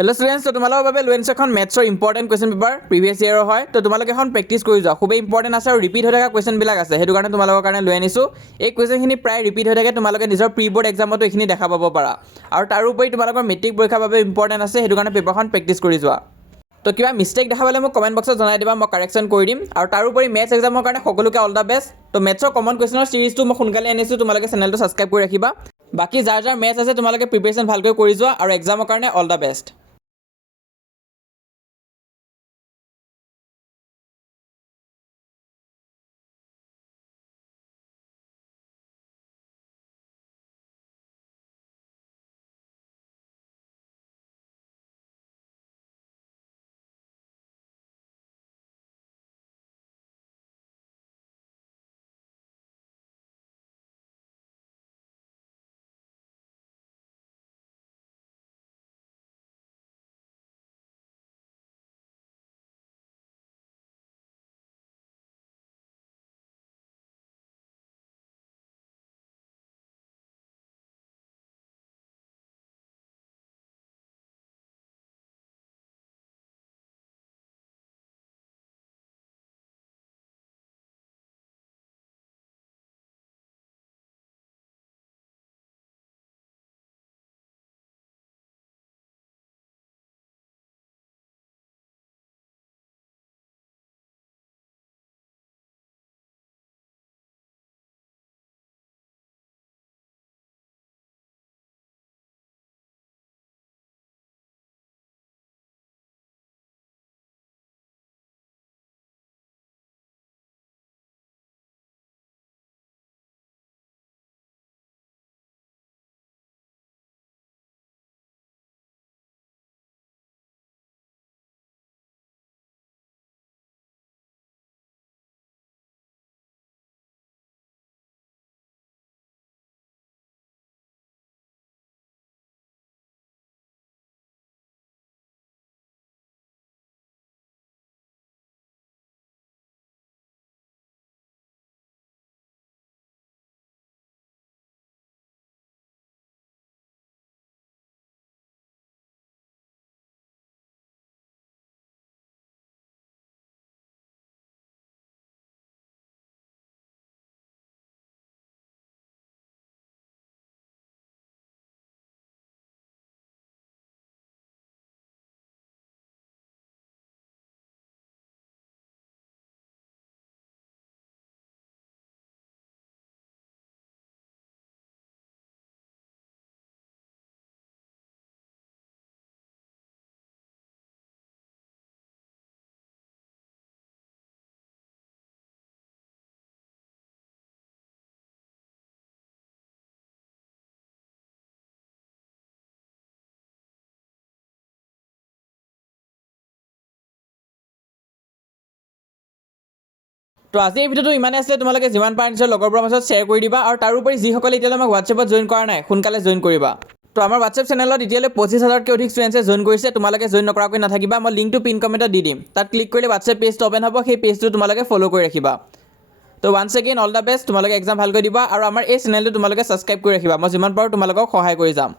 Hello students तो तुम्हारे বাবে লৈ আনিছোঁ এখন মেথছৰ ইম্পৰ্টেণ্ট কুৱেশ্যন পেপাৰ প্ৰিভিয়াছ ইয়েৰৰ হয় তো তোমালোকে এখন প্ৰেক্টিছ কৰি যোৱা খুবেই ইম্পৰ্টেণ্ট আছে আৰু ৰিপিট হৈ থকা কুৱেশ্যনবিলাক আছে সেইটো কাৰণে তোমালোকৰ কাৰণে লৈ আনিছোঁ এই কুৱেশ্যনখিনি প্ৰায় ৰিপিট হৈ থাকে তোমালোকে নিজৰ প্ৰি বৰ্ড এক্সামতো এইখিনি দেখা পাব পাৰা আৰু তাৰোপৰি তোমালোকৰ মেট্ৰিক পৰীক্ষাৰ বাবে ইম্পৰ্টেণ্ট আছে সেইটো কাৰণে পেপাৰখন প্ৰেক্টিছ কৰি যোৱা তো কিবা মিষ্টেক দেখা পালে মোক কমেণ্ট বক্সত জনাই দিবা মই কাৰেকশ্যন কৰি দিম আৰু তাৰোপৰি মেথছ এক্সামৰ কাৰণে সকলোকে অল দ্য বেষ্ট তো মেথছৰ কমন কুৱেশ্যনৰ চিৰিজটো মই সোনকালে আনিছোঁ তোমালোকে চেনেলটো ছাবস্ক্ৰাইব কৰি ৰাখিবা বাকী যাৰ যাৰ মেথছ আছে তোমালোকে প্ৰিপেৰেশ্যন ভালকৈ কৰি যোৱা আৰু এক্সামৰ কাৰণে অল দ্য বেষ্ট। তো আজি এই ভিডিঅ'টো ইমানে আছিলে তোমালোকে যিমান পাৰা নিজৰ লগৰবোৰৰ মাজত শ্বেয়াৰ কৰি দিবা আৰু তাৰোপৰি যিসকলে এতিয়ালৈ আমাক হোৱাটছএপত জইন কৰা নাই সোনকালে জইন কৰিবা তো আমাৰ হোৱাটছএপ চেনেলত এতিয়ালৈ 25,000তকৈ অধিক ষ্টুডেণ্টছে জইন কৰিছে তোমালোকে জইন নকৰাকৈ নাথাকিবা মই লিংকটো পিন কমেণ্টত দি দিম তাত ক্লিক কৰিলে হোৱাটছএপ পেজটো অ'পেন হ'ব সেই পেজটো তোমালোকে ফ'ল' কৰি ৰাখিবা তো once again all the best তোমালোকে এক্সাম ভালকৈ দিবা আৰু আমাৰ এই চেনেলটো তোমালোকে ছাবস্ক্ৰাইব কৰি ৰাখিবা মই যিমান পাৰোঁ তোমালোকক সহায় কৰি যাম।